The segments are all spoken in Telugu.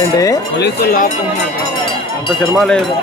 ఏంటి పోలీసులు అంత సినిమా లేదు.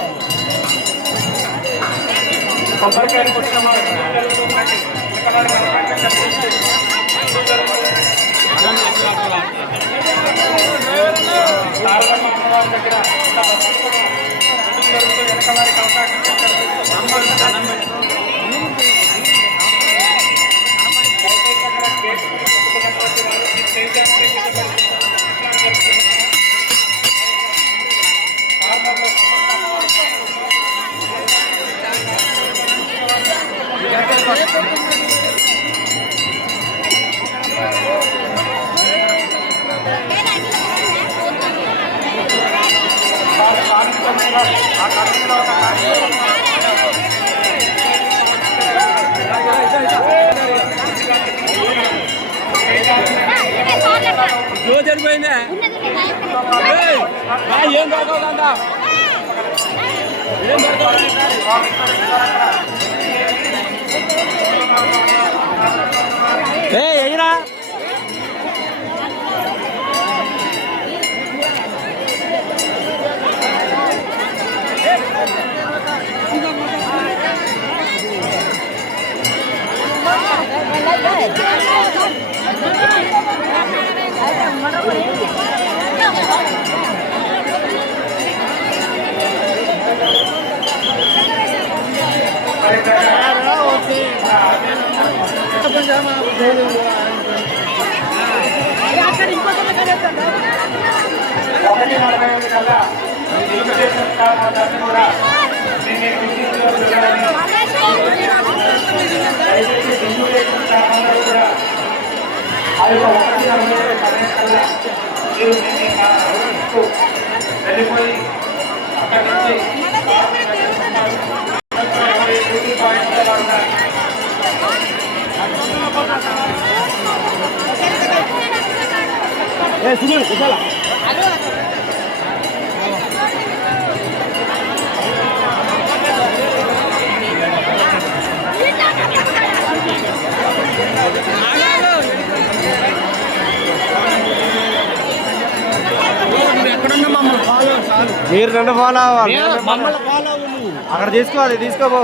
जो జరిపోయిందా ఏం దొరకదంట ఏం దొరకదు ఎయిరా వెళ్ళిపోయి అక్కడి నుంచి మీరు రెండు ఫాలో అవ్వాలి, అక్కడ తీసుకోవాలి, తీసుకోబో.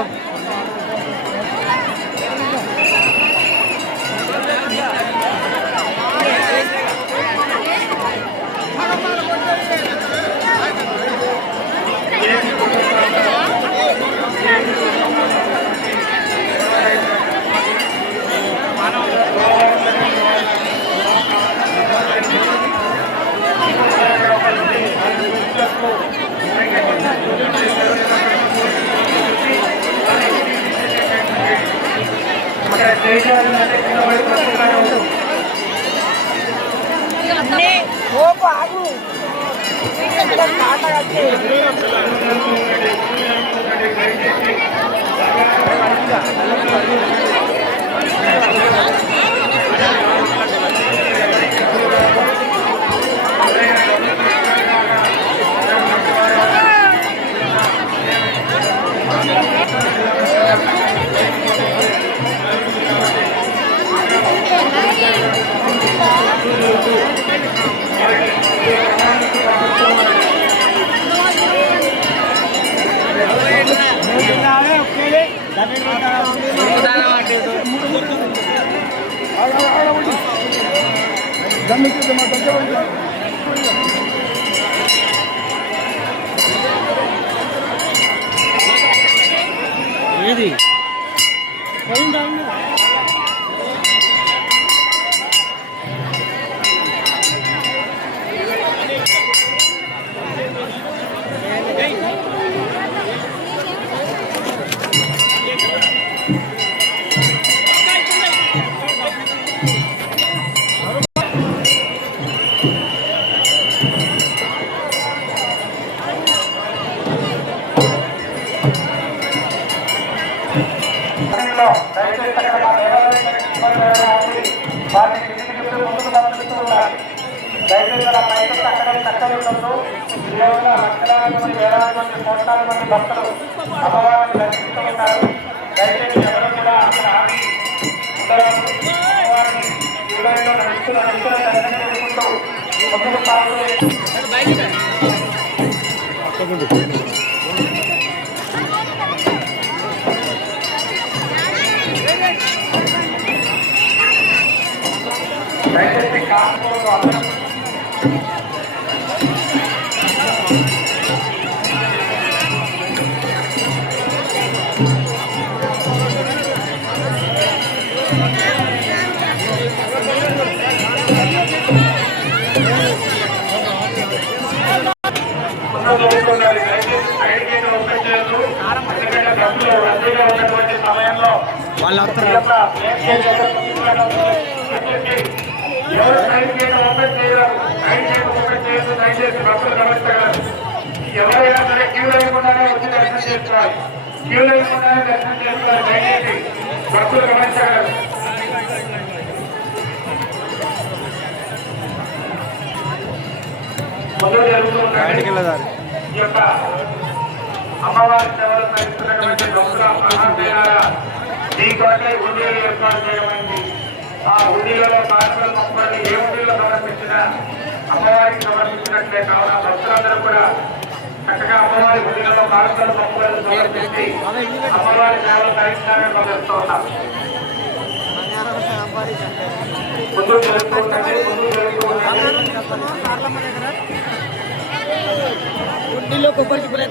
ఏది దయచేసి అక్కడ కష్టం ఉండదు. లక్షలాది మంది, వేలాది మంది, కోట్లాది మంది భక్తులు అమ్మవారిని దర్శిస్తూ ఉంటారు. దయచేసి ఎవరు కూడా అక్కడ ఆగి ముందుకు సాగుతూ దయచేసి కాకపోవడం అందరూ జరుగుతున్నది. దయచేసి సైడ్ గేట్ ఓపెన్ చేయొద్దు. ఎందుకంటే బస్సులో రద్దీగా ఉన్నటువంటి సమయంలో ఎవరు సైడ్ గేట్ ఓపెన్ చేయరు, సైడ్ గేట్ ఓపెన్ చేయొద్దు. దయచేసి బస్సులు గమనించగలరు. ఎవరైనా సరే క్యూ లేకుండానే వచ్చి దర్శనం చేసుకోవాలి. క్యూ లేకుండానే దర్శనం చేసుకోవాలి. దయచేసి బస్సులు గమనించగలరు. ముందు జరుగుతున్నది ఈ యొక్క అమ్మవారి సేవలు నడుస్తున్నటువంటి భక్తుల మహాశైలారా ఈ కొరకై హుండీలు ఏర్పాటు చేయమైంది. ఆ హుండీలలో కానుకలు మొక్కలు ఏ హుండీలో సమర్పించినా అమ్మవారికి సమర్పించినట్లే కావున భక్తులందరూ కూడా చక్కగా అమ్మవారి హుండీలలో కానుకలు మొక్కలను సమర్పించి అమ్మవారి సేవలు తరించాలని భావిస్తూ ఉన్నాం. ముందు జరుగుతున్నది. గుడ్డీలో కొబ్బరి చిప్పలు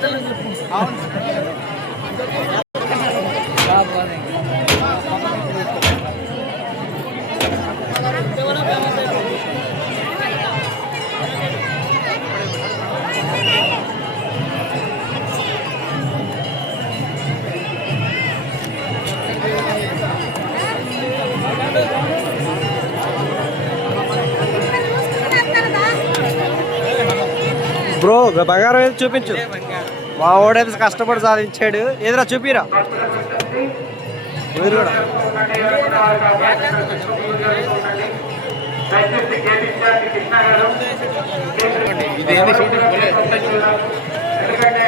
బ్రో బంగారం ఏది చూపించు. మా వాడైతే కష్టపడి సాధించాడు. ఏదిరా చూపిరా మీరు కూడా. ఎందుకంటే